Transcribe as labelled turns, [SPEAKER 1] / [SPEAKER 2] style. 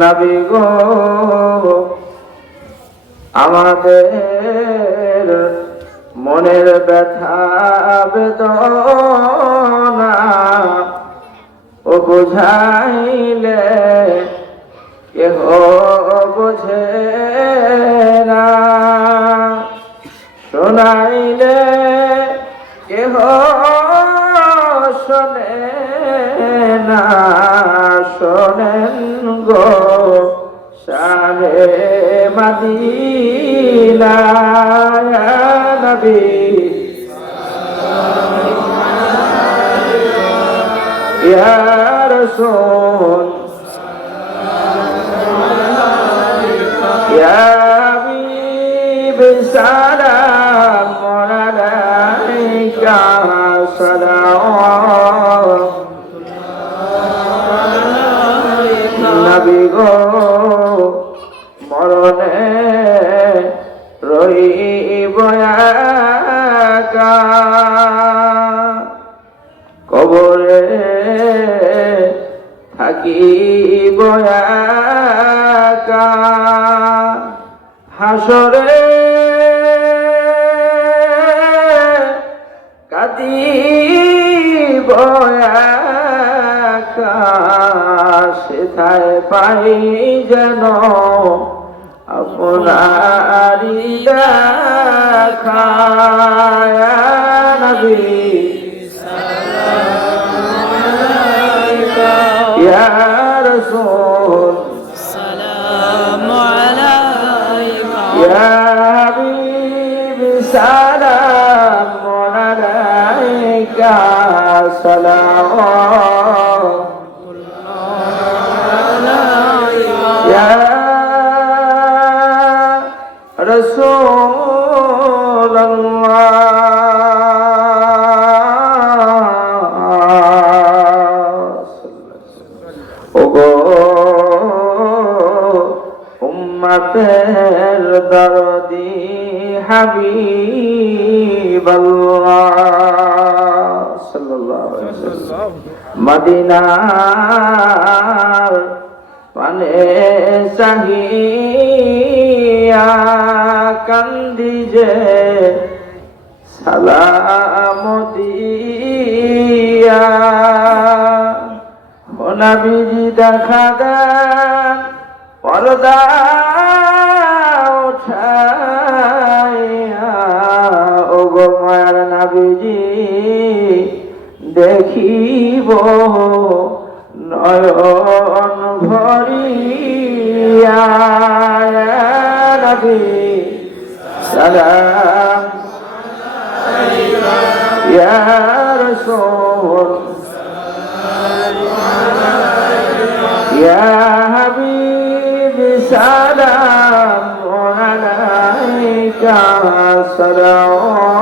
[SPEAKER 1] নবী গো, আমাদের মনের ব্যথা বেদনা ও বুঝাইলে কেহ বোঝে না। শোনাইলে কেহ শোনে না, শোনেন গো শাহে মদিনা নবী। ইয়া রাসূল রইব কবরে থাকিব হাসরে কাঁদিব সেথায় পাই যেন আপনারি খায়া নবী। ইয়া রাসূল। সালাম আলাইকা ইয়া হাবিবি সালাম। رسول الله ওগো উম্মতের দরদি হাবিবাল্লাহ সাল্লাল্লাহু আলাইহি ওয়াসাল্লাম মদিনার পানে চাহিয়া কান্দি যে সালাম দিয়া। দেখা দেন, পর্দা উঠাইয়া। ও গো মায়ার নবীজি, দেখিব নয়ন ভরিয়া। নবী السلام يا رسول يا حبيبي سلام عليك. سلام